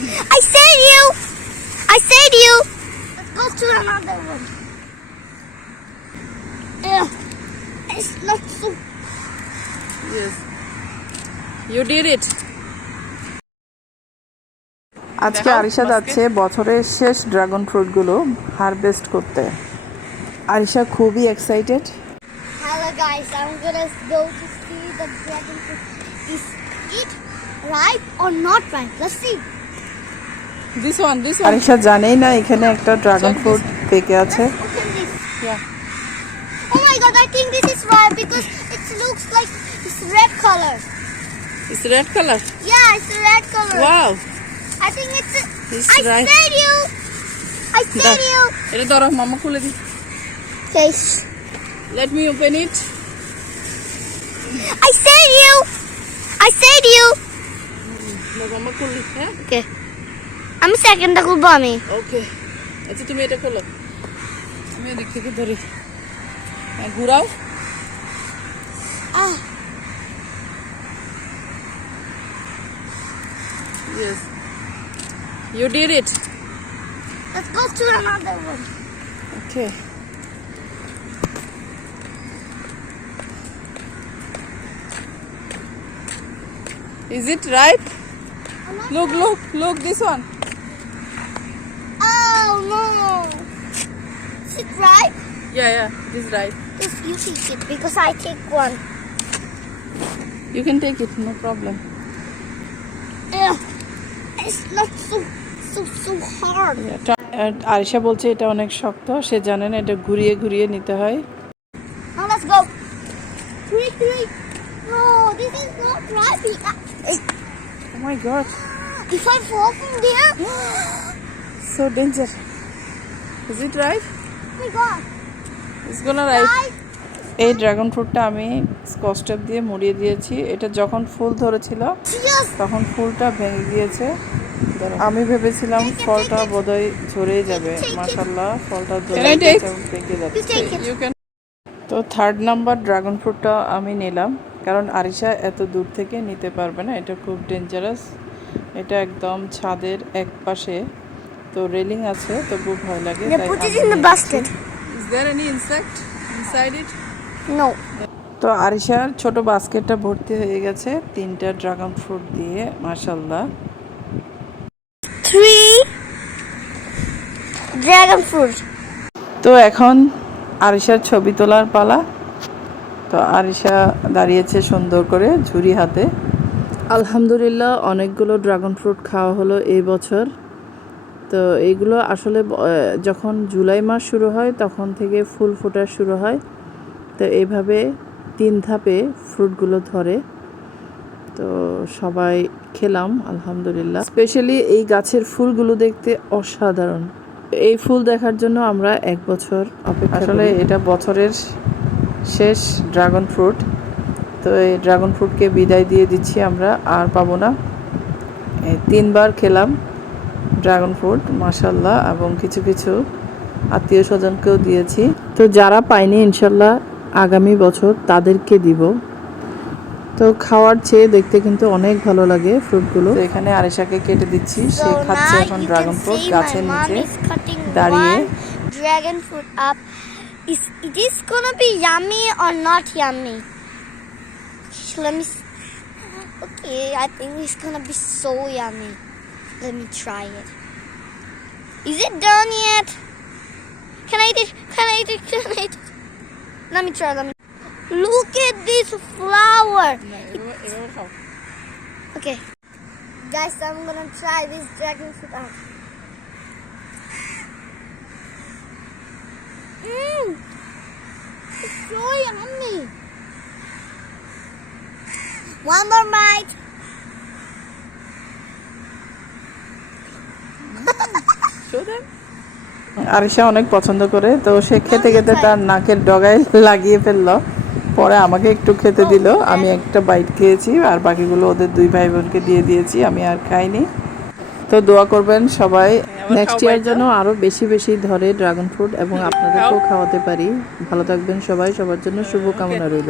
I said you! I said you! Let's go to another one. Yeah. It's not so. Yes. You did it. আজকে আরিশা যাচ্ছে বছরের শেষ dragon ফ্রুটগুলো harvest করতে আরিশা খুবই excited hello guys I am gonna go to see the dragon fruit is it right or not right let's see Arisha জানেই না এখানে একটা ড্রাগন ফ্রুট পেকে আছে Let's open this. Yeah. Oh my god, I think this is ripe because it looks like it's red color. It's red color. Yeah, it's a red color. Wow. I think it's a, It's I ripe. said you. I said দাও। you. এটা ধরো মামা খুলে দি Okay. Let me open it I said you. I said you. মামা খুললি হ্যাঁ Okay. আমি সেকেন্ডটা খুলবো আমি ওকে আচ্ছা তুমি এটা খোলো আমি এদিক থেকে ধরি হ্যাঁ ঘুরাও Ah. Yes you did it Let's go to another one. Okay Is it ripe? Look, look, look, this one. It ripe? Yeah, yeah, this is ripe. If you take it because I take one. You can take it, no problem. Yeah. It's not so so so hard. Yeah. Arisha বলছে এটা অনেক শক্ত সে জানেন এটা ঘুরিয়ে ঘুরিয়ে নিতে হয় Now let's go. Three, three. No, this is not. Ah, eh, oh my god If I fall from there, so danger Is it ripe? এই ড্রাগন ফ্রুটটা আমি স্কচ দিয়ে মুড়িয়ে দিয়েছি। এটা যখন ফুল ধরেছিল তখন ফুলটা ভেঙে গিয়েছে। আমি ভেবেছিলাম ফলটা বোধহয় ঝরেই যাবে। মাশাল্লাহ ফলটা You যাচ্ছে. তো থার্ড নাম্বার ড্রাগন ফ্রুটটা আমি নিলাম। কারণ আরিশা এত দূর থেকে নিতে পারবে না এটা খুব ডেঞ্জারাস এটা একদম ছাদের এক পাশে তো রেলিং আছে তবু ভয় লাগে it? No. তো আরিশার ছোট বাস্কেটটা ভর্তি হয়ে গেছে তিনটা ড্রাগন ফ্রুট দিয়ে মাশাল্লাহ Three. Dragon fruit. তো এখন আরিশার ছবি তোলার পালা তো আরিশা দাঁড়িয়েছে সুন্দর করে ঝুরি হাতে আলহামদুলিল্লাহ অনেকগুলো ড্রাগন ফ্রুট খাওয়া হলো এই বছর তো এইগুলো আসলে যখন জুলাই মাস শুরু হয় তখন থেকে ফুল ফোটা শুরু হয়। তো এইভাবে তিন ধাপে ফ্রুটগুলো ধরে। তো সবাই খেলাম, আলহামদুলিল্লাহ। স্পেশালি এই গাছের ফুলগুলো দেখতে অসাধারণ। এই ফুল দেখার জন্য আমরা এক বছর অপেক্ষা আসলে এটা বছরের শেষ ড্রাগন ফ্রুট। তো এই ড্রাগন ফ্রুটকে বিদায় দিয়ে দিচ্ছি আমরা, আর পাবো না। তিনবার খেলাম। ড্রাগন ফ্রুট মাসাল্লাহ এবং কিছু কিছু আত্মীয় স্বজনকেও দিয়েছি তো যারা পায়নি ইনশাল্লাহ আগামী বছর তাদেরকে দিব তো খাওয়ার চেয়ে দেখতে কিন্তু অনেক ভালো লাগে ফ্রুটগুলো এখানে আরিশাকে কেটে দিচ্ছি সে খাচ্ছে এখন ড্রাগন ফ্রুট গাছের নিচে দাঁড়িয়ে। dragon fruit up. Is it is gonna be yummy or not yummy? Let me. Okay, I think it's gonna be so yummy. Let me try it. Is it done yet? Can I eat it? Can I eat it? Can I eat it? Let me try. Let me. Look at this flower. Okay. Guys, I'm gonna try this dragon fruit out. Mmm! It's so yummy! One more bite! Arisha অনেক পছন্দ করে তো সে খেতে খেতে তার নাকের ডগায় লাগিয়ে ফেলল। পরে আমাকে একটু খেতে দিল। আমি একটা বাইট খেয়েছি আর বাকিগুলো ওদের দুই ভাই বোনকে দিয়ে দিয়েছি আমি আর খাইনি। তো দোয়া করবেন সবাই। নেক্সট ইয়ার বাইটা। জন্য আরও বেশি বেশি ধরে ড্রাগন ফ্রুট এবং আপনাদেরকেও খাওয়াতে পারি। ভালো থাকবেন সবাই সবার জন্য শুভকামনা রইল।